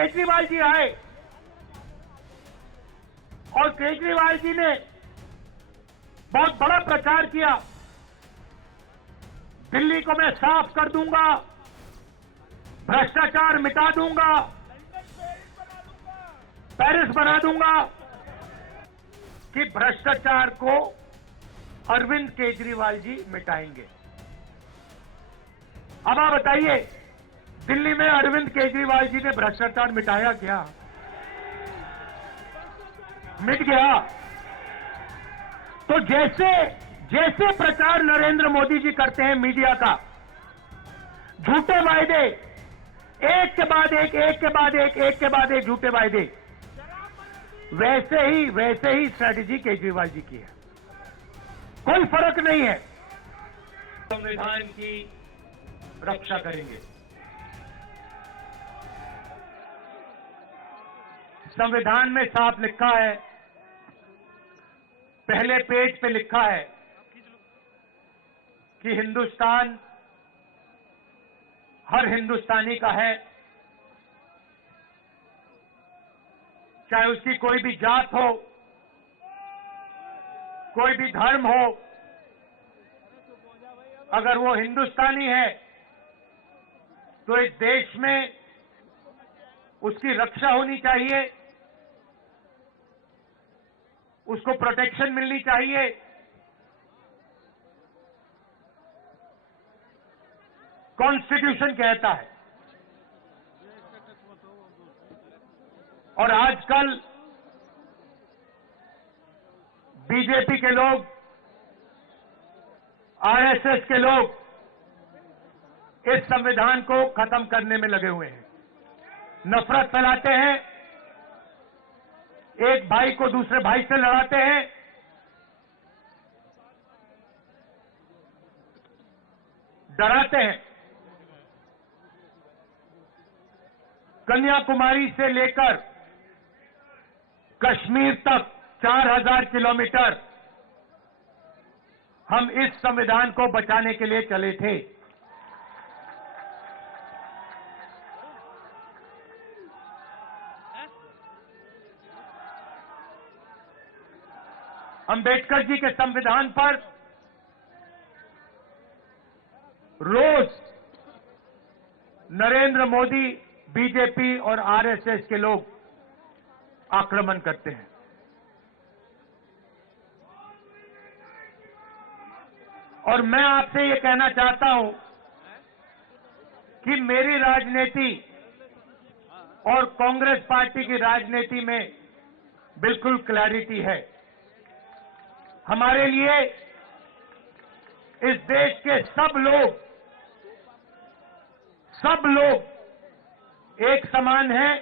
केजरीवाल जी आए और केजरीवाल जी ने बहुत बड़ा प्रचार किया, दिल्ली को मैं साफ कर दूंगा, भ्रष्टाचार मिटा दूंगा, पेरिस बना दूंगा, कि भ्रष्टाचार को अरविंद केजरीवाल जी मिटाएंगे। अब आप बताइए, दिल्ली में अरविंद केजरीवाल जी ने भ्रष्टाचार मिटाया क्या? मिट गया। तो जैसे प्रचार नरेंद्र मोदी जी करते हैं मीडिया का, झूठे वायदे, एक के बाद एक झूठे वायदे, वैसे ही स्ट्रैटेजी केजरीवाल जी की है। कोई फर्क नहीं है। संविधान की रक्षा करेंगे। संविधान में साफ लिखा है, पहले पेज पे लिखा है कि हिंदुस्तान हर हिंदुस्तानी का है, चाहे उसकी कोई भी जात हो, कोई भी धर्म हो, अगर वो हिंदुस्तानी है तो इस देश में उसकी रक्षा होनी चाहिए, उसको प्रोटेक्शन मिलनी चाहिए। कॉन्स्टिट्यूशन कहता है। और आजकल बीजेपी के लोग, आरएसएस के लोग इस संविधान को खत्म करने में लगे हुए हैं, नफरत फैलाते हैं, एक भाई को दूसरे भाई से लड़ाते हैं, डराते हैं। कन्याकुमारी से लेकर कश्मीर तक 4000 किलोमीटर हम इस संविधान को बचाने के लिए चले थे। अंबेडकर जी के संविधान पर रोज नरेंद्र मोदी, बीजेपी और आरएसएस के लोग आक्रमण करते हैं। और मैं आपसे ये कहना चाहता हूं कि मेरी राजनीति और कांग्रेस पार्टी की राजनीति में बिल्कुल क्लैरिटी है। हमारे लिए इस देश के सब लोग एक समान हैं।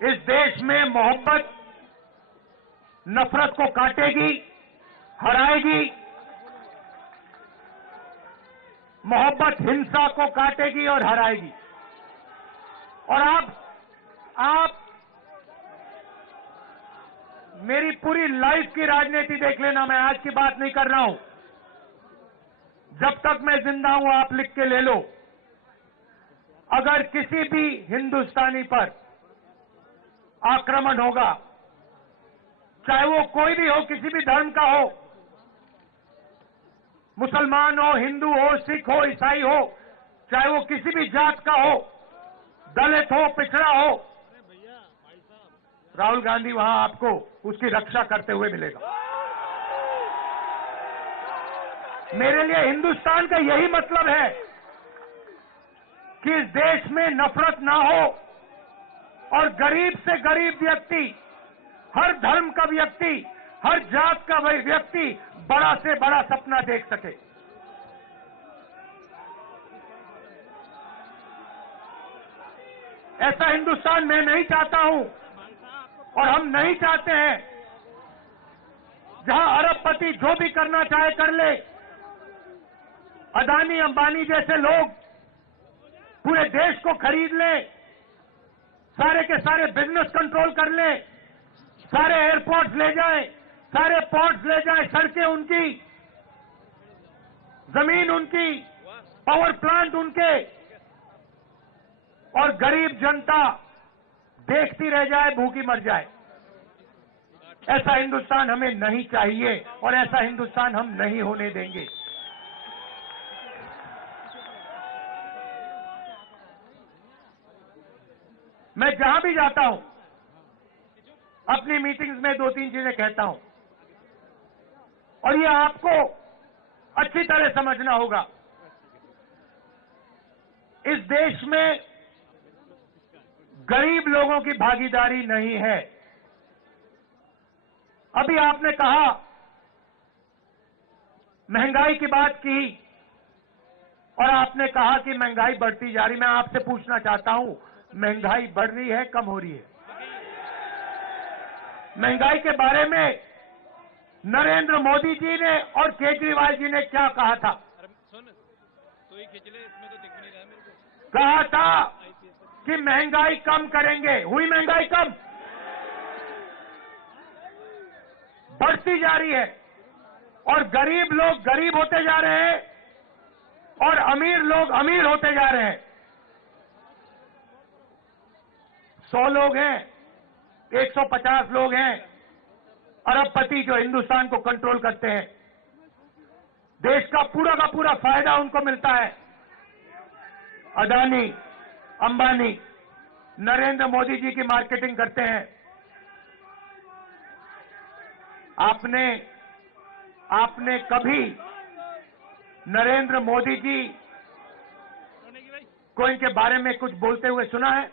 इस देश में मोहब्बत नफरत को काटेगी, हराएगी। मोहब्बत हिंसा को काटेगी और हराएगी। और आप मेरी पूरी लाइफ की राजनीति देख लेना, मैं आज की बात नहीं कर रहा हूं। जब तक मैं जिंदा हूं आप लिख के ले लो, अगर किसी भी हिंदुस्तानी पर आक्रमण होगा, चाहे वो कोई भी हो, किसी भी धर्म का हो, मुसलमान हो, हिंदू हो, सिख हो, ईसाई हो, चाहे वो किसी भी जात का हो, दलित हो, पिछड़ा हो, राहुल गांधी वहां आपको उसकी रक्षा करते हुए मिलेगा। मेरे लिए हिंदुस्तान का यही मतलब है कि इस देश में नफरत ना हो और गरीब से गरीब व्यक्ति, हर धर्म का व्यक्ति, हर जात का व्यक्ति बड़ा से बड़ा सपना देख सके। ऐसा हिंदुस्तान मैं नहीं चाहता हूं और हम नहीं चाहते हैं जहां अरबपति जो भी करना चाहे कर ले, अदानी अंबानी जैसे लोग पूरे देश को खरीद ले, सारे के सारे बिजनेस कंट्रोल कर ले, सारे एयरपोर्ट्स ले जाए, सारे पोर्ट्स ले जाए, सड़कें उनकी, जमीन उनकी, पावर प्लांट उनके, और गरीब जनता देखती रह जाए, भूखी मर जाए। ऐसा हिंदुस्तान हमें नहीं चाहिए और ऐसा हिंदुस्तान हम नहीं होने देंगे। मैं जहां भी जाता हूं, अपनी मीटिंग्स में 2-3 चीजें कहता हूं और ये आपको अच्छी तरह समझना होगा। इस देश में गरीब लोगों की भागीदारी नहीं है। अभी आपने कहा, महंगाई की बात की और आपने कहा कि महंगाई बढ़ती जा रही। मैं आपसे पूछना चाहता हूं, महंगाई बढ़ रही है, कम हो रही है? महंगाई के बारे में नरेंद्र मोदी जी ने और केजरीवाल जी ने क्या कहा था? कहा था कि महंगाई कम करेंगे। हुई महंगाई कम? बढ़ती जा रही है और गरीब लोग गरीब होते जा रहे हैं और अमीर लोग अमीर होते जा रहे हैं। 100 लोग हैं, 150 लोग हैं अरबपति जो हिंदुस्तान को कंट्रोल करते हैं। देश का पूरा फायदा उनको मिलता है। अदानी, अंबानी, नरेंद्र मोदी जी की मार्केटिंग करते हैं। आपने कभी नरेंद्र मोदी जी को इनके बारे में कुछ बोलते हुए सुना है?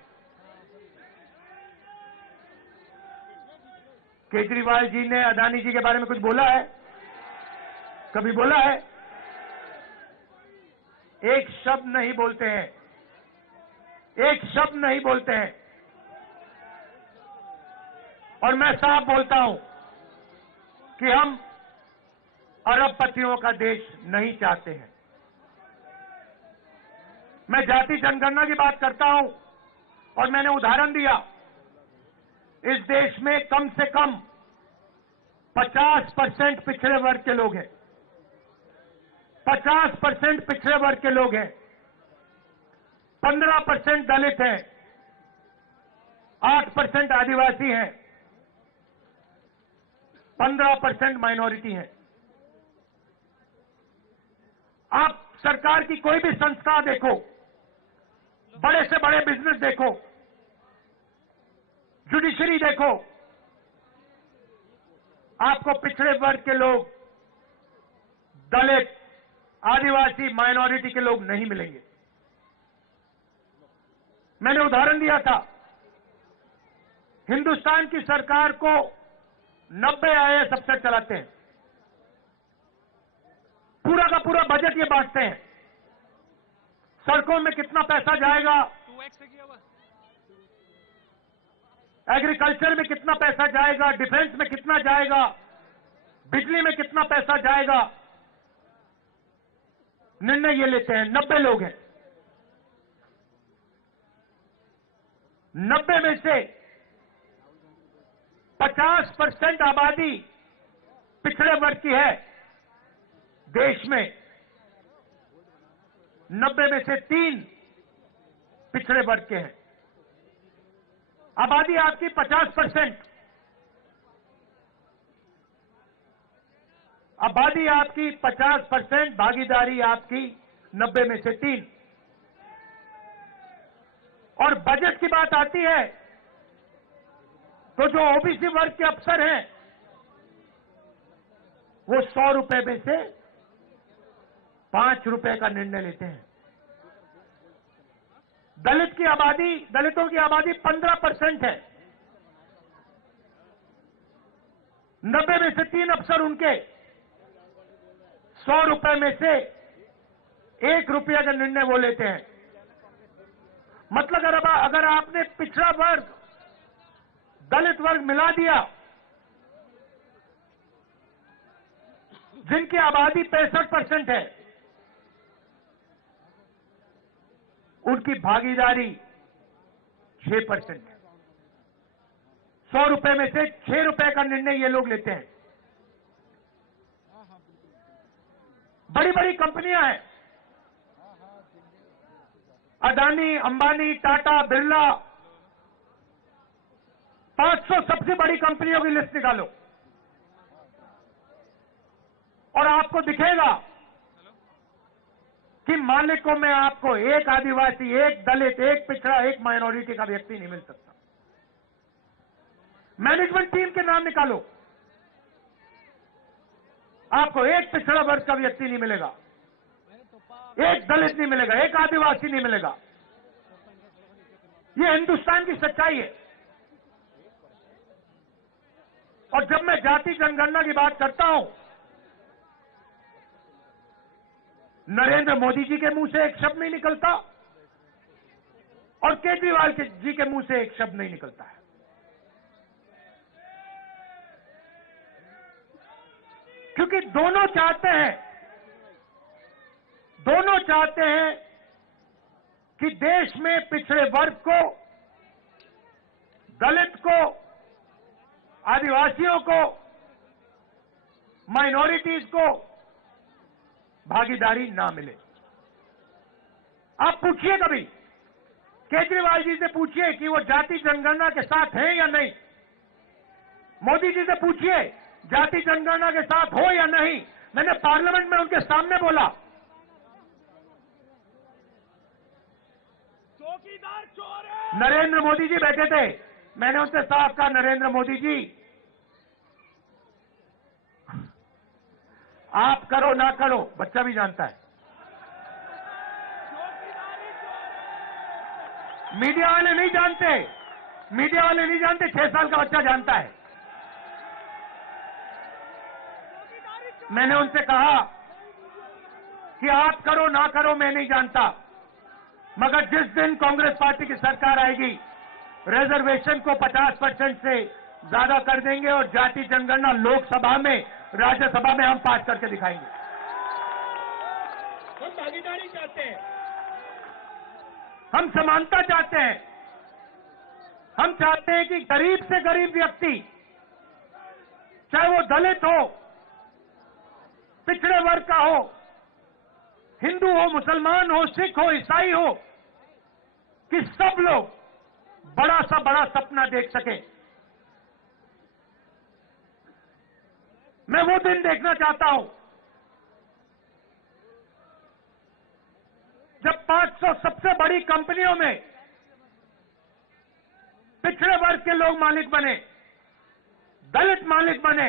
केजरीवाल जी ने अदानी जी के बारे में कुछ बोला है? कभी बोला है? एक शब्द नहीं बोलते हैं, एक शब्द नहीं बोलते हैं। और मैं साफ बोलता हूं कि हम अरबपतियों का देश नहीं चाहते हैं। मैं जाति जनगणना की बात करता हूं और मैंने उदाहरण दिया, इस देश में कम से कम 50% पिछड़े वर्ग के लोग हैं। 50% पिछड़े वर्ग के लोग हैं, 15% दलित हैं, 8% आदिवासी हैं, 15% माइनॉरिटी हैं। आप सरकार की कोई भी संस्था देखो, बड़े से बड़े बिजनेस देखो, जुडिशरी देखो, आपको पिछड़े वर्ग के लोग, दलित, आदिवासी, माइनॉरिटी के लोग नहीं मिलेंगे। मैंने उदाहरण दिया था, हिंदुस्तान की सरकार को 90 आईएएस अफसर चलाते हैं। पूरा का पूरा बजट ये बांटते हैं। सड़कों में कितना पैसा जाएगा, एग्रीकल्चर में कितना पैसा जाएगा, डिफेंस में कितना जाएगा, बिजली में कितना पैसा जाएगा, निर्णय ये लेते हैं। 90 लोग हैं। 90 में से 50% आबादी पिछड़े वर्ग की है देश में। 90 में से 3 पिछड़े वर्ग के हैं। आबादी आपकी 50%, आबादी आपकी 50%, भागीदारी आपकी 90 में से 3। और बजट की बात आती है तो जो ओबीसी वर्ग के अफसर हैं वो 100 रुपए में से 5 रुपए का निर्णय लेते हैं। दलितों की आबादी 15% है। 90 में से 3 अफसर उनके 100 रुपए में से 1 रुपया का निर्णय वो लेते हैं। मतलब अगर आपने पिछड़ा वर्ग, दलित वर्ग मिला दिया, जिनकी आबादी 65% है, उनकी भागीदारी 6% है। 100 रुपए में से 6 रुपए का निर्णय ये लोग लेते हैं। बड़ी बड़ी कंपनियां हैं, अदानी, अंबानी, टाटा, बिरला, 500 सबसे बड़ी कंपनियों की लिस्ट निकालो और आपको दिखेगा कि मालिकों में आपको एक आदिवासी, एक दलित, एक पिछड़ा, एक माइनॉरिटी का व्यक्ति नहीं मिल सकता। मैनेजमेंट टीम के नाम निकालो, आपको एक पिछड़ा वर्ग का व्यक्ति नहीं मिलेगा, एक दलित नहीं मिलेगा, एक आदिवासी नहीं मिलेगा। ये हिंदुस्तान की सच्चाई है। और जब मैं जाति जनगणना की बात करता हूं, नरेंद्र मोदी जी के मुंह से एक शब्द नहीं निकलता और केजरीवाल जी के मुंह से एक शब्द नहीं निकलता है। क्योंकि दोनों चाहते हैं कि देश में पिछड़े वर्ग को, दलित को, आदिवासियों को, माइनॉरिटीज को भागीदारी ना मिले। आप पूछिए कभी केजरीवाल जी से पूछिए कि वो जाति जनगणना के साथ हैं या नहीं। मोदी जी से पूछिए जाति जनगणना के साथ हो या नहीं। मैंने पार्लियामेंट में उनके सामने बोला, चौकीदार चोर है। नरेंद्र मोदी जी बैठे थे, मैंने उनसे साफ कहा, नरेंद्र मोदी जी आप करो ना करो, बच्चा भी जानता है, मीडिया वाले नहीं जानते, 6 साल का बच्चा जानता है। मैंने उनसे कहा कि आप करो ना करो मैं नहीं जानता, मगर जिस दिन कांग्रेस पार्टी की सरकार आएगी, रिजर्वेशन को 50% से ज्यादा कर देंगे और जाति जनगणना लोकसभा में, राज्यसभा में हम पास करके दिखाएंगे। हम भागीदारी चाहते हैं, हम समानता चाहते हैं। हम चाहते हैं कि गरीब से गरीब व्यक्ति, चाहे वो दलित हो, पिछड़े वर्ग का हो, हिंदू हो, मुसलमान हो, सिख हो, ईसाई हो, कि सब लोग बड़ा सा बड़ा सपना देख सके। मैं वो दिन देखना चाहता हूं जब 500 सबसे बड़ी कंपनियों में पिछड़े वर्ग के लोग मालिक बने, दलित मालिक बने,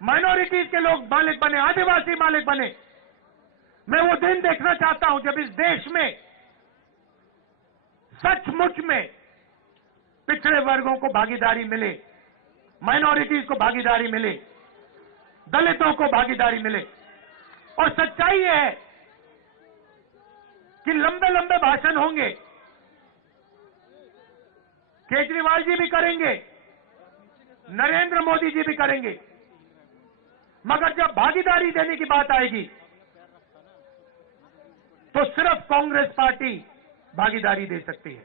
माइनॉरिटीज के लोग मालिक बने, आदिवासी मालिक बने। मैं वो दिन देखना चाहता हूं जब इस देश में सचमुच में पिछड़े वर्गों को भागीदारी मिले, माइनॉरिटीज को भागीदारी मिले, दलितों को भागीदारी मिले। और सच्चाई यह है कि लंबे लंबे भाषण होंगे, केजरीवाल जी भी करेंगे, नरेंद्र मोदी जी भी करेंगे, मगर जब भागीदारी देने की बात आएगी तो सिर्फ कांग्रेस पार्टी भागीदारी दे सकती है।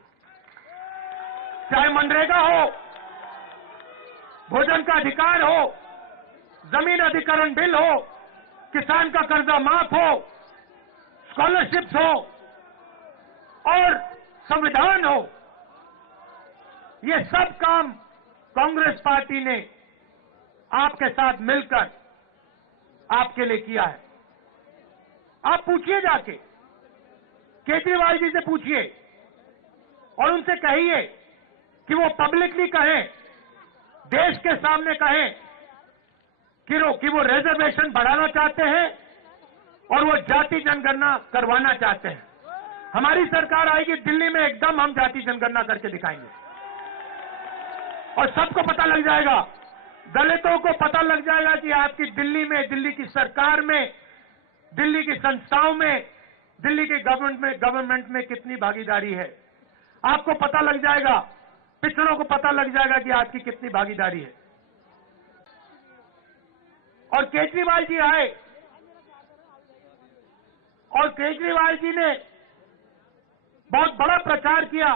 चाहे मनरेगा हो, भोजन का अधिकार हो, जमीन अधिग्रहण बिल हो, किसान का कर्जा माफ हो, स्कॉलरशिप्स हो और संविधान हो, ये सब काम कांग्रेस पार्टी ने आपके साथ मिलकर आपके लिए किया है। आप पूछिए जाके, केजरीवाल जी से पूछिए और उनसे कहिए कि वो पब्लिकली कहें, देश के सामने कहें कि वो रिजर्वेशन बढ़ाना चाहते हैं और वो जाति जनगणना करवाना चाहते हैं। हमारी सरकार आएगी दिल्ली में, एकदम हम जाति जनगणना करके दिखाएंगे और सबको पता लग जाएगा, दलितों को पता लग जाएगा कि आपकी दिल्ली में, दिल्ली की सरकार में, दिल्ली की संस्थाओं में, दिल्ली के गवर्नमेंट में कितनी भागीदारी है। आपको पता लग जाएगा, पिछड़ों को पता लग जाएगा कि आपकी कितनी भागीदारी है। और केजरीवाल जी आए और केजरीवाल जी ने बहुत बड़ा प्रचार किया,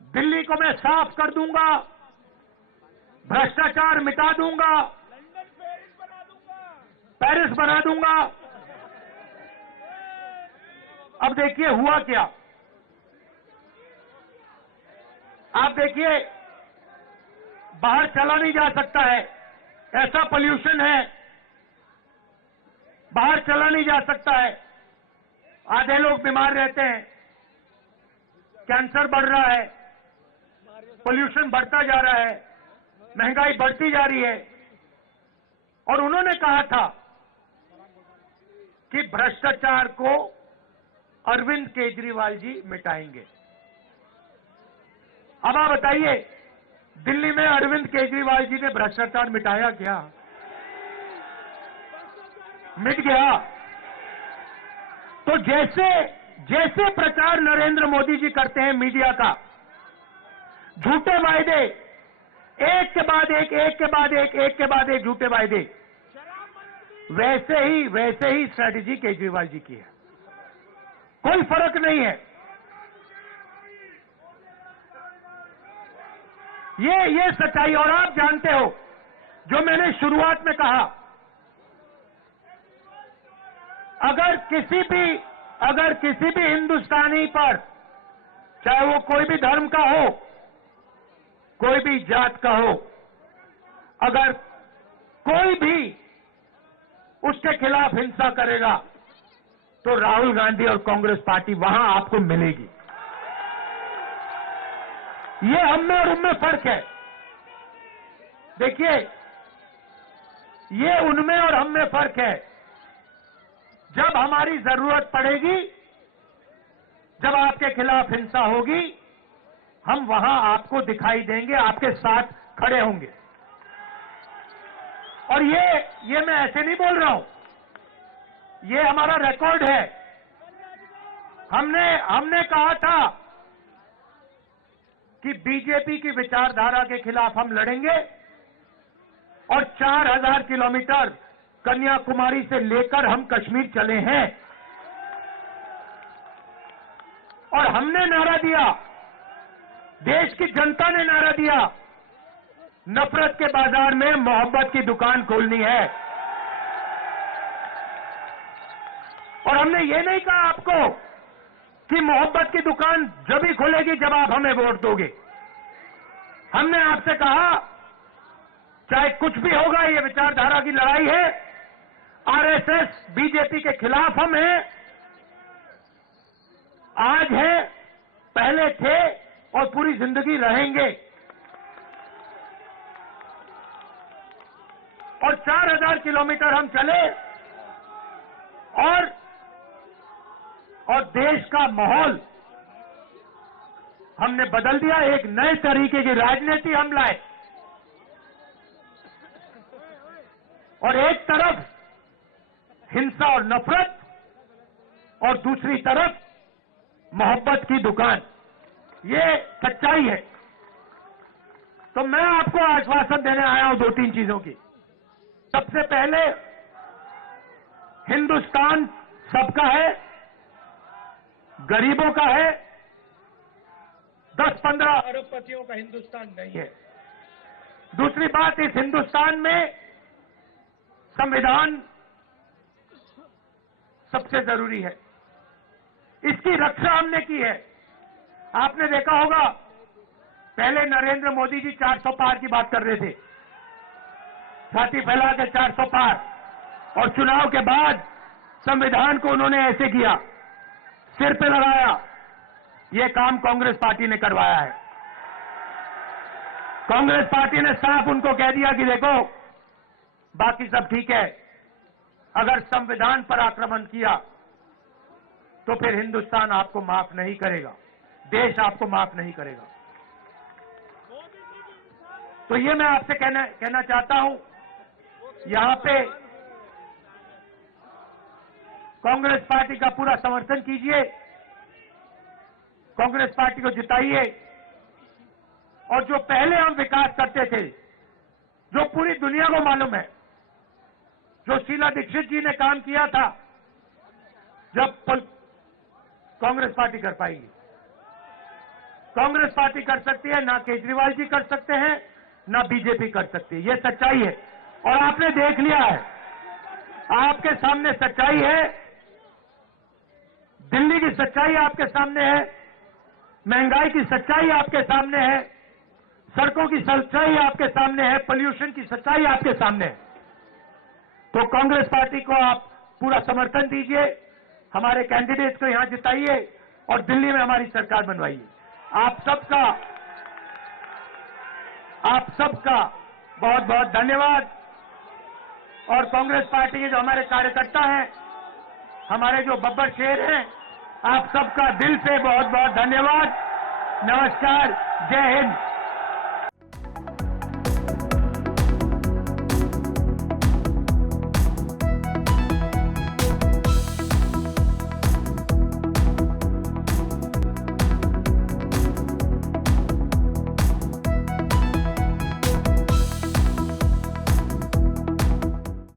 दिल्ली को मैं साफ कर दूंगा, भ्रष्टाचार मिटा दूंगा, लंदन पेरिस बना दूंगा। पेरिस बना दूंगा। अब देखिए हुआ क्या, आप देखिए बाहर चला नहीं जा सकता है, ऐसा पोल्यूशन है, बाहर चला नहीं जा सकता है, आधे लोग बीमार रहते हैं, कैंसर बढ़ रहा है, पोल्यूशन बढ़ता जा रहा है, महंगाई बढ़ती जा रही है। और उन्होंने कहा था कि भ्रष्टाचार को अरविंद केजरीवाल जी मिटाएंगे। अब आप बताइए, दिल्ली में अरविंद केजरीवाल जी ने भ्रष्टाचार मिटाया क्या? मिट गया। तो जैसे जैसे प्रचार नरेंद्र मोदी जी करते हैं मीडिया का, झूठे वायदे, एक के बाद एक, एक के बाद एक, एक के बाद एक झूठे वायदे, वैसे ही स्ट्रैटेजी केजरीवाल जी की है, कोई फर्क नहीं है। ये सच्चाई। और आप जानते हो, जो मैंने शुरुआत में कहा, अगर किसी भी हिंदुस्तानी पर, चाहे वो कोई भी धर्म का हो, कोई भी जात का हो, अगर कोई भी उसके खिलाफ हिंसा करेगा तो राहुल गांधी और कांग्रेस पार्टी वहां आपको मिलेगी। ये हम में और उनमें फर्क है। देखिए, ये उनमें और हम में फर्क है। जब हमारी जरूरत पड़ेगी, जब आपके खिलाफ हिंसा होगी, हम वहां आपको दिखाई देंगे, आपके साथ खड़े होंगे। और ये मैं ऐसे नहीं बोल रहा हूं, ये हमारा रिकॉर्ड है। हमने कहा था कि बीजेपी की विचारधारा के खिलाफ हम लड़ेंगे और 4000 किलोमीटर कन्याकुमारी से लेकर हम कश्मीर चले हैं। और हमने नारा दिया, देश की जनता ने नारा दिया, नफरत के बाजार में मोहब्बत की दुकान खोलनी है। और हमने ये नहीं कहा आपको कि मोहब्बत की दुकान जब ही खुलेगी जब आप हमें वोट दोगे। हमने आपसे कहा, चाहे कुछ भी होगा, ये विचारधारा की लड़ाई है, आरएसएस बीजेपी के खिलाफ हम हैं, आज है, पहले थे और पूरी जिंदगी रहेंगे। और 4000 किलोमीटर हम चले और देश का माहौल हमने बदल दिया। एक नए तरीके की राजनीति हम लाए। और एक तरफ हिंसा और नफरत और दूसरी तरफ मोहब्बत की दुकान, ये सच्चाई है। तो मैं आपको आश्वासन देने आया हूं 2-3 चीजों की। सबसे पहले, हिंदुस्तान सबका है, गरीबों का है, 10-15 अरबपतियों का हिंदुस्तान नहीं है। दूसरी बात, इस हिंदुस्तान में संविधान सबसे जरूरी है, इसकी रक्षा हमने की है। आपने देखा होगा, पहले नरेंद्र मोदी जी 400 पार की बात कर रहे थे, छाती फैला के 400 पार, और चुनाव के बाद संविधान को उन्होंने ऐसे किया, सिर पे लगाया। ये काम कांग्रेस पार्टी ने करवाया है। कांग्रेस पार्टी ने साफ उनको कह दिया कि देखो, बाकी सब ठीक है, अगर संविधान पर आक्रमण किया तो फिर हिंदुस्तान आपको माफ नहीं करेगा, देश आपको माफ नहीं करेगा। तो ये मैं आपसे कहना चाहता हूं, यहां पे कांग्रेस पार्टी का पूरा समर्थन कीजिए, कांग्रेस पार्टी को जिताइए। और जो पहले हम विकास करते थे, जो पूरी दुनिया को मालूम है, जो शीला दीक्षित जी ने काम किया था, जब कांग्रेस पार्टी कर पाएगी। कांग्रेस पार्टी कर सकती है, ना केजरीवाल जी कर सकते हैं, ना बीजेपी कर सकती है। ये सच्चाई है और आपने देख लिया है, आपके सामने सच्चाई है। दिल्ली की सच्चाई आपके सामने है, महंगाई की सच्चाई आपके सामने है, सड़कों की सच्चाई आपके सामने है, पोल्यूशन की सच्चाई आपके सामने है। तो कांग्रेस पार्टी को आप पूरा समर्थन दीजिए, हमारे कैंडिडेट को यहां जिताइए और दिल्ली में हमारी सरकार बनवाइए। आप सबका बहुत बहुत धन्यवाद। और कांग्रेस पार्टी के जो हमारे कार्यकर्ता हैं, हमारे जो बब्बर शेर हैं, आप सबका दिल से बहुत बहुत धन्यवाद। नमस्कार, जय हिंद।